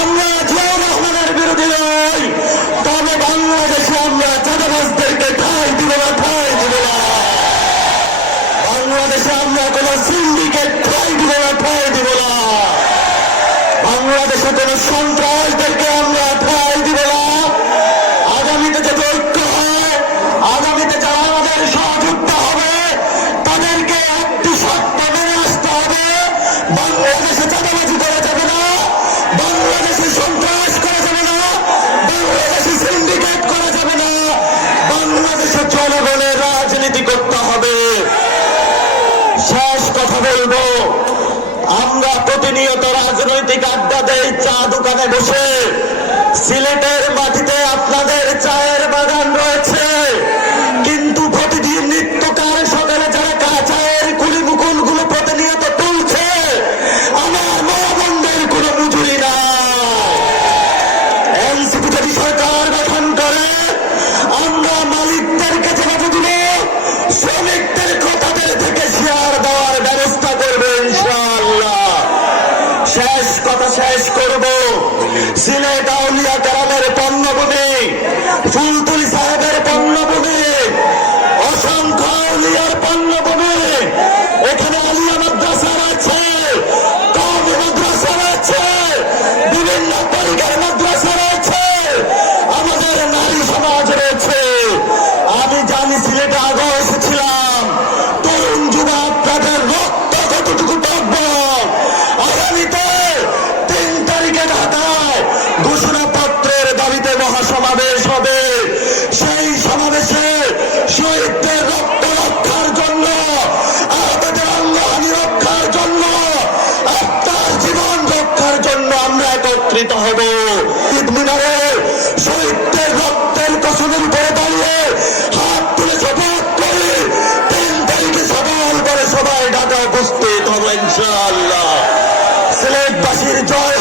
আমরা জিয়াউর রহমানের বিরোধী নই, তবে বাংলাদেশে আমরা চাঁদাবাজদেরকে ঠাঁই দিব না, ঠাঁই দিব না। বাংলাদেশে আমরা কোন সিন্ডিকেট ঠাঁই দিব না, ঠাঁই দিব না। বাংলাদেশে কোন সন্ত্রাসদেরকে আমরা ঠাঁই দিব না। আগামীতে যে ঐক্য হয়, আগামীতে যারা আমাদের সহযোগিতা হবে, তাদেরকে একটি শর্ত মেনে আসতে হবে। বাংলাদেশে চাঁদাবাজি করা যাবে না, বাংলাদেশে সন্ত্রাস করা যাবে না, বাংলাদেশে সিন্ডিকেট করা যাবে না, বাংলাদেশে জনগণের রাজনীতি করতে হবে। শেষ কথা বলবো, আমরা প্রতিনিয়ত রাজনৈতিক আড্ডা দেই চা দোকানে বসে। সিলেটের মাটিতে আপনাদের চায়ের বাগান রয়েছে, কিন্তু প্রতিদিন নিত্যকার সকালে যারা চায়ের কুলি মুকুল গুলো প্রতিনিয়ত তুলছে, আমার মা বোনদের কোনো মজুরি নাই। এনসিপি যদি সরকার গঠন করে, আমরা মালিকদের কাছে বাধা দিব, শ্রমিকদের তাদের থেকে শেয়ার দেওয়ার ব্যবস্থা করবে ইনশাআল্লাহ। শেষ কথা শেষ করব, সিলেট আউলিয়া কেরামের পণ্যভূমি, ফুলতুলি সাহেবের পণ্যভূমি, অসংখ্য আউলিয়ার পণ্যভূমি। এখানে আলিয়া মাদ্রাসা রয়েছে, কওমি মাদ্রাসা রয়েছে, বিভিন্ন তরিকার মাদ্রাসা রয়েছে, আমাদের নারী সমাজ রয়েছে। আমি জানি সিলেটে আগে এসেছিলাম, তরুণ যুবক তাদের রক্ত কতটুকু টকব। আগামীতে 3 তারিখে ঢাকায় ঘোষণাপত্রের দাবিতে মহাসমাবেশ হবে। সেই সমাবেশে শহীদদের রক্ত রক্ষার জন্য, আহতদের আল্লাহনি রক্ষার জন্য, আপনার জীবন রক্ষার জন্য আমরা একত্রিত হব। ঈদ মিনারে শহীদদের রক্তের কসমের উপরে দাঁড়িয়ে হাত তুলে শপথ করে 3 তারিখে সবাই করে সবাই ঢাকা উপস্থিত হব ইনশাআল্লাহ। সিলেটবাসীর জয়।